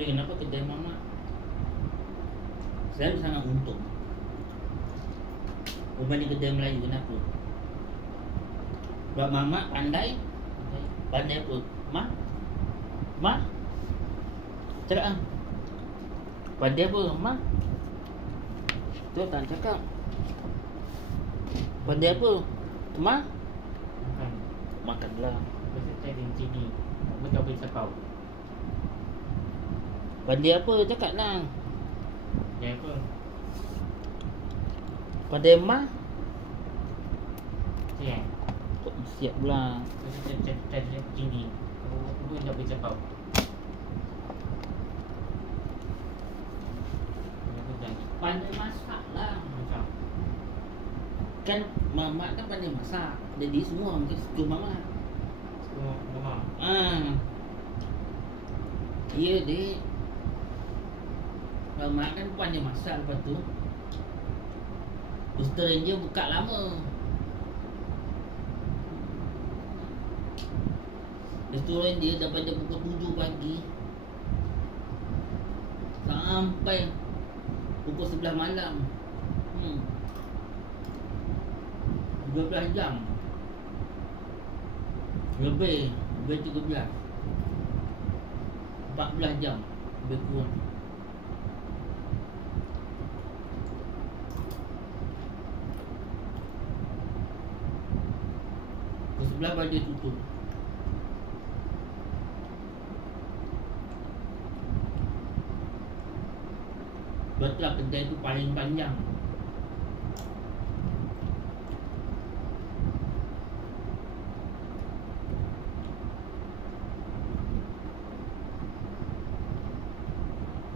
Tapi kenapa kedai mamak saya sangat untung berbanding kedai Melayu? Kenapa? Sebab mamak pandai apa? Ma? Cakap lah. Pandai apa? Ma? Tu tak cakap. Pandai apa? Ma? Makan. Makanlah. Biasa saya dengan CD. Macam boleh cakap. Pandai apa? Cakap lah. Ya apa? Pandai ma? Siap. Kok siap pula. Biasa saya dengan CD. Aku pun tak boleh cakap. Pandai masak lah. Macam. Kan mamak kan pandai masak. Jadi semua mungkin suka mamak. Semua rumah. Ya dek. Mamak kan pandai masak. Lepas tu restoran dia buka lama. Restoran dia daripada pukul 7 pagi sampai pukul 11 malam. 12 jam. Lebih 13. 14 jam lebih kurang. Pukul 11 baru dia tutup. Sebab itulah kedai tu paling panjang.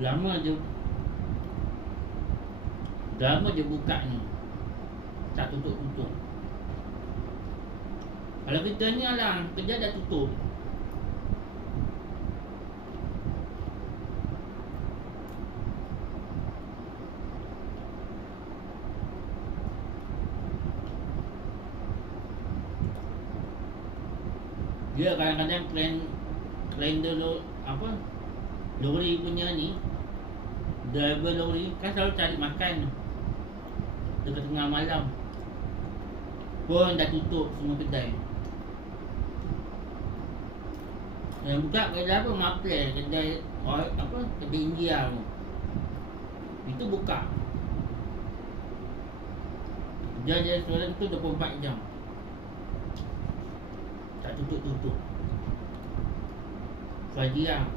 Lama je bukanya. Tak tutup-tutup. Kalau kita ni alah, kerja dah tutup. Dia kadang-kadang klien dulu apa? Lori punya ni, driver lori kan selalu cari makan dekat tengah malam. Pun dah tutup semua kedai. Yang buka kedai apa? Maple, kedai apa? Kedai India tu. Itu buka. Dia restoran tu 24 jam. Tak tutup-tutup. Fajia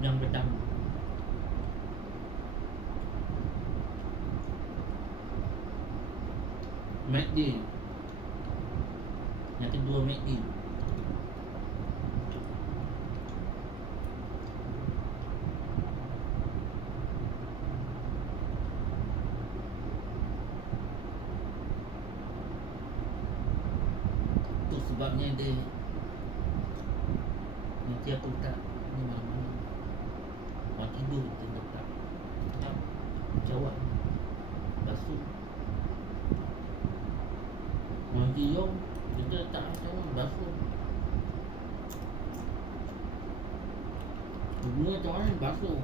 yang pertama. McD. Yang kedua McD. Itu sebabnya dia nanti aku tak ni malam-malam orang tidur kita letak jawab basuh orang tidur kita letak jawab basuh semua cawan basuh.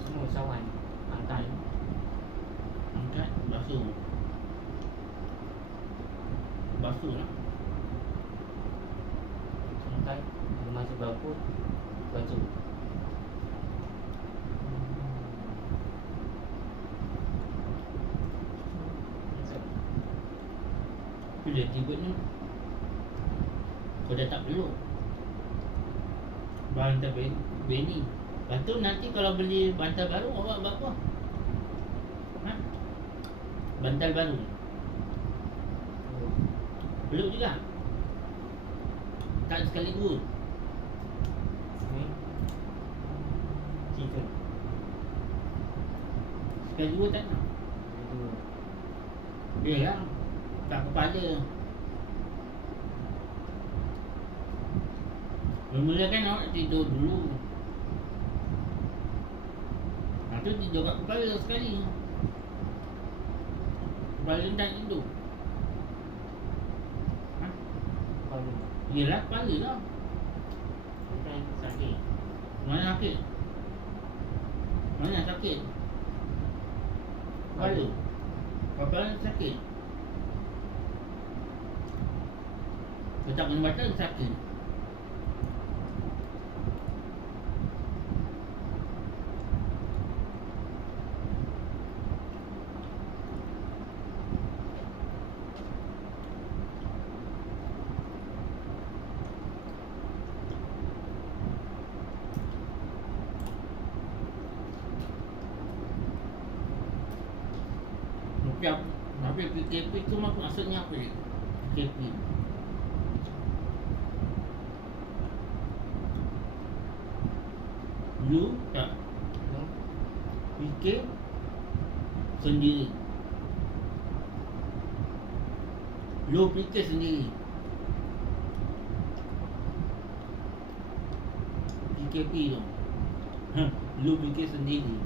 Semua cawan. Angkat. Angkat basuh. Basuh lah. Angkat. Masuk dapur. Basuh. Bila tiba ni kau dah tak perlu bantal Benny. Lepas tu nanti kalau beli bantal baru awak berapa? Ha? Bantal baru peluk juga? Tak sekaligus? Tiga. Sekaligus tak nak? Dua. Ya lah. Tak kepala. Mula-mula kan awak tidur dulu. Lepas tu tidur kat kepala sekali. Kepala tak tidur. Yelah, kepala lah. Bukan sakit. Mana sakit? Mana sakit? Kepala. Kepala sakit. Kalau tak kena batal, sakit. Tapi PKP tu maksudnya apa dia? PKP You tak fikir sendiri. Lu fikir sendiri. PKP tu lu fikir sendiri.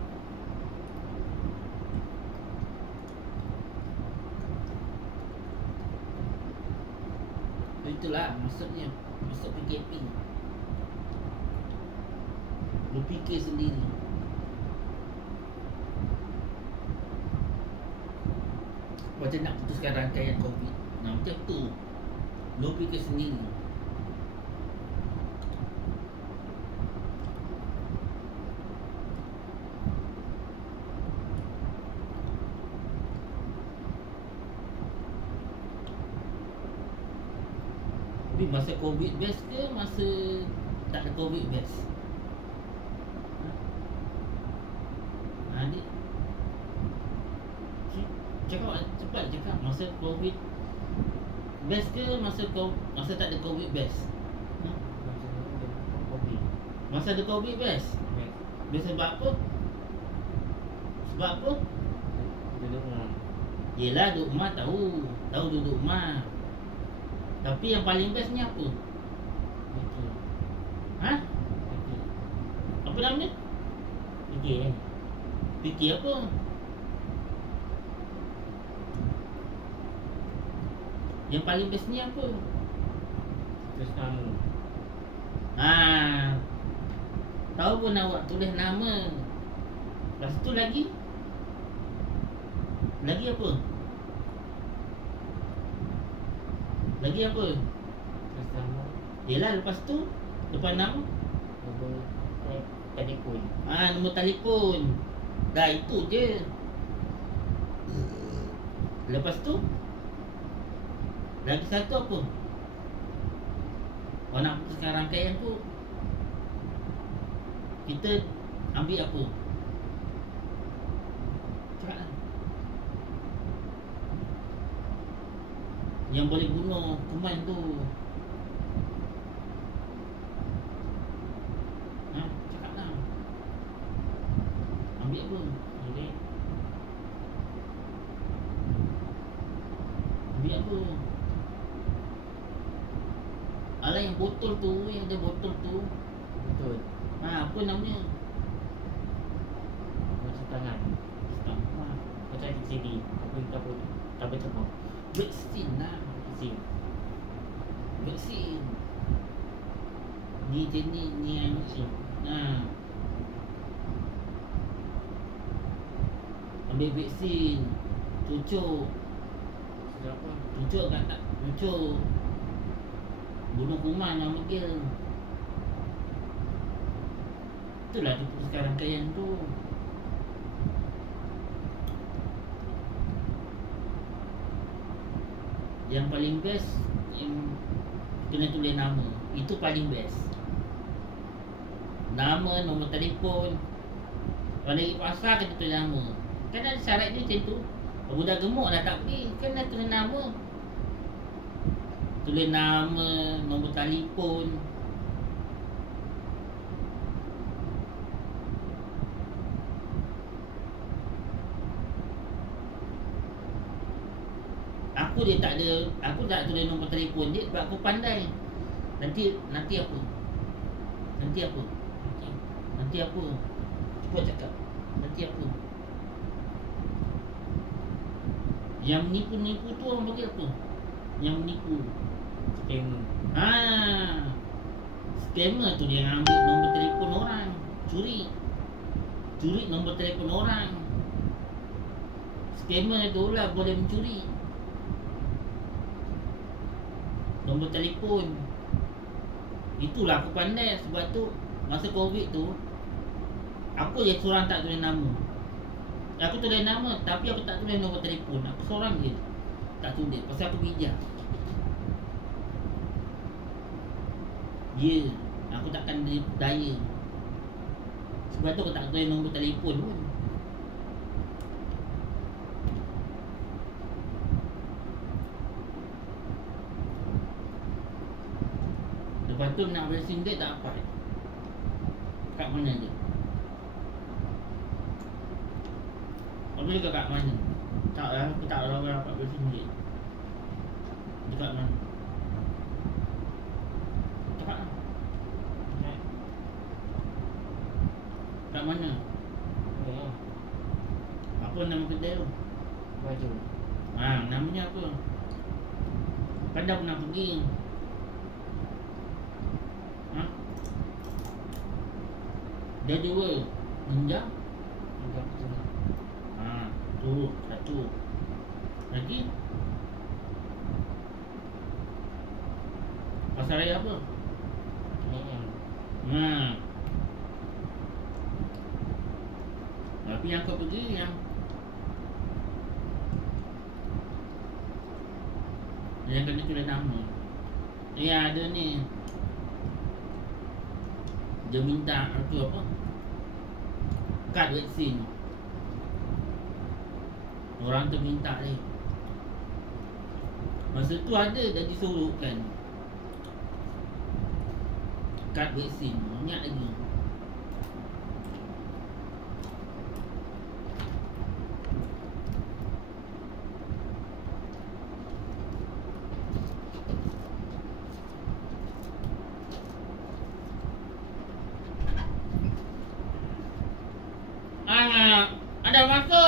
Itulah maksudnya. Maksud PKP. Lu fikir sendiri. Macam nak putuskan rangkaian COVID. Nah, macam tu. Lu fikir sendiri. Tapi masa COVID best ke masa tak ada COVID best? Adik cakap cepat cakap masa COVID best ke masa tak ada COVID best? Masa ada COVID best? Best sebab apa? Sebab apa? Duduk rumah. Yelah duduk rumah tahu duduk rumah. Tapi yang paling best ni apa? Fikir. Ha? Fikir. Apa namanya? Fikir. Fikir apa? Yang paling best ni apa? Terus nama. Tahu pun awak tulis nama. Lepas tu lagi apa? Lagi apa? Terus nama. Yelah lepas tu depan nama Nombor telefon. nombor telefon. Dah itu je. Lepas tu lagi satu apa? Kalau nak putuskan rangkaian tu kita ambil apa? Cakap lah. Yang boleh bunuh kuman tu. Cakap lah. Ambil apa? Ambil apa? Alah yang botol tu, yang ada botol tu. Betul. Apa namanya? Macam tangan. Macam CD. Tak bercakap. Vaksin lah. Sim. Vaksin. Ni jenis ni yang Sim. ambil vaksin. Cucuk. Siapa? Cucuk kat tak? Cucuk. Bunuh kuman yang panggil. Itulah diputuskan rangkaian tu. Yang paling best yang kena tulis nama. Itu paling best. Nama, nombor telefon. Kalau pergi pasar kena tulis nama. Kan ada syarat dia macam tu. Kalau budak gemuk dah tak pergi, kan dah tulis nama. Tulis nama, nombor telefon. Aku tak tulis nombor telefon dia sebab aku pandai. Nanti apa? Nanti apa? Cuba cakap. Nanti apa? Yang menipu-nipu tu orang panggil apa? Yang menipu. Scammer. Scammer tu dia ambil nombor telefon orang. Curi nombor telefon orang. Scammer tu lah boleh mencuri nombor telefon. Itulah aku pandai. Sebab tu masa Covid tu aku je seorang tak tulis nama. Aku tulis nama tapi aku tak tulis nombor telefon. Aku seorang je tak tulis pasal aku bijak. Ya, aku takkan daya. Sebab tu aku tak tulis nombor telefon pun. Lepas tu nak beli singgit tak apa. Kat mana je? Aku juga kat mana? Tak lah, aku tak tahu dapat beli singgit. Dekat mana? Cepat lah. Kat mana? Oh, Apa nama kedai tu? baju. Namanya apa? Kan dah pernah pergi. Dia dua. Ninja? Enggak betul. Tu satu. Lagi? Pasal raya apa? Tapi yang kau pergi yang kena tulis nama. Ya ada ni. Dia minta tu apa? Kad vaksin. Orang tu minta ni. Masa tu ada dah disuruhkan kad vaksin. Ingat lagi. Ada masuk.